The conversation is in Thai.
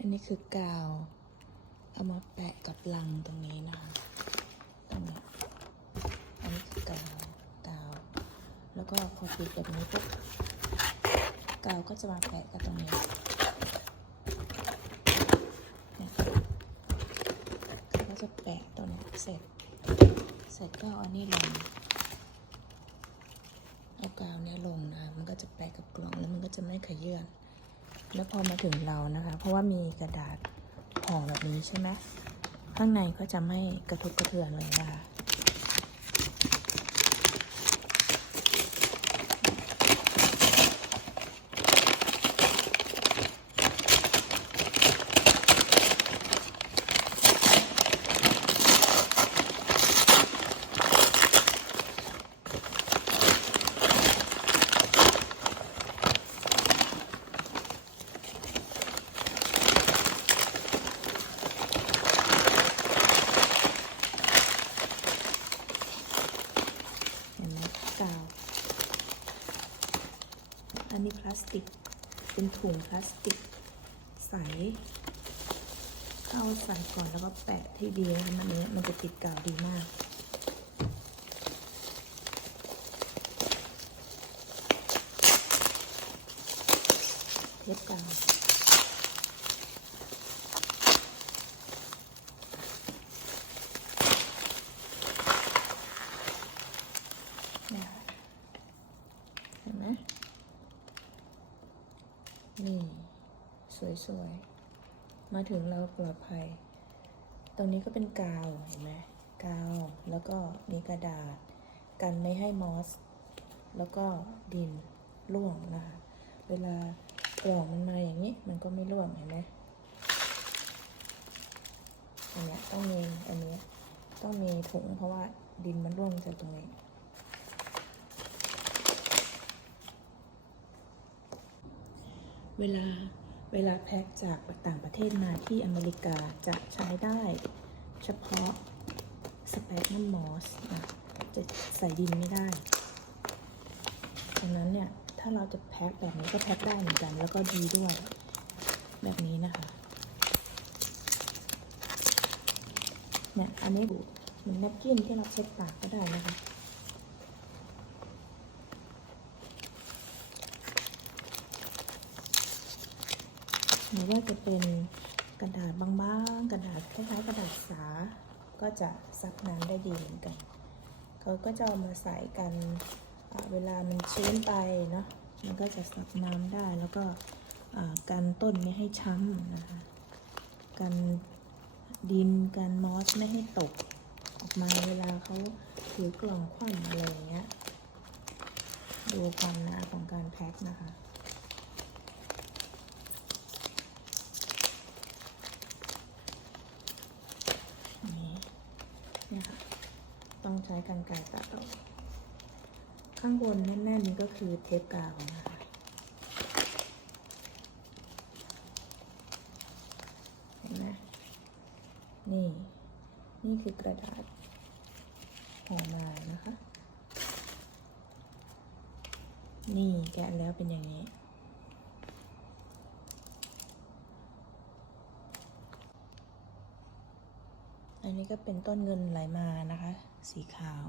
อันนี้คือกาว เอามาแปะกับลังตรงนี้นะคะตรงนี้อันนี้คือกาวกาว แล้วก็พอปิดแบบนี้ปุ๊บกาวก็จะมาแปะกับตรงนี้ก็จะแปะตรงนี้เสร็จ เสร็จก็เอาอันนี้ลงเอากาวเนี้ยลงนะคะมันก็จะแปะกับกล่องแล้วมันก็จะไม่ขยื่น แล้วพอมาถึงเรานะคะ เพราะว่ามีกระดาษห่อแบบนี้ใช่ไหมข้างในก็จะไม่กระทบกระเทือนเลยนะคะ เห็นไหมกาว อันนี้พลาสติก เป็นถุงพลาสติก ใส เข้าใส่ก่อนแล้วก็แปะที่ดีนะคะมันนี้มันจะติดกาวดีมากเทปกาว เนี่ยค่ะเห็นไหม นี่ สวยๆ มาถึงเราปลอดภัย ตรงนี้ก็เป็นกาว เห็นไหมกาว แล้วก็มีกระดาษ กันไม่ให้มอส แล้วก็ดินร่วงนะคะ เวลากล่องมันมาอย่างนี้ มันก็ไม่ร่วงเห็นไหมอันเนี้ยต้องมีอันนี้ต้องมีถุงเพราะว่าดินมันร่วงจากตรงนี้ เวลาเวลาแพ็คจากต่างประเทศมาที่อเมริกาจะใช้ได้เฉพาะสเปกนัมมอสนะจะใส่ดินไม่ได้ดังนั้นเนี่ยถ้าเราจะแพ็คแบบนี้ก็แพ็คได้เหมือนกัน แล้วก็ดีด้วย แบบนี้นะคะเนี่ยอันนี้เหมือนแนปกินที่เราเช็ดปากก็ได้นะคะ หรือว่าจะเป็นกระดาษบางๆ กระดาษคล้ายๆกระดาษสา ก็จะซับน้ำได้ดีเหมือนกัน เขาก็จะเอามาใส่กันเวลามันชื้นไปเนาะ มันก็จะซับน้ำได้แล้วก็อ่ากันต้นไม่ให้ช้ำนะคะ กันดินกันมอสไม่ให้ตก ออกมาเวลาเขาถือกล่องคว่ำอะไรอย่างเงี้ย ดูความหนาของการแพ็คนะคะ นี้เนี่ยค่ะ ต้องใช้กันไกรตัดออกข้างบนแน่นๆนี่ก็คือเทปกาวนะคะเห็นไหมนี่ นี่คือกระดาษห่อมานะคะ นี่แกะแล้วเป็นอย่างนี้ อันนี้ก็เป็นต้นเงินไหลมานะคะ สีขาว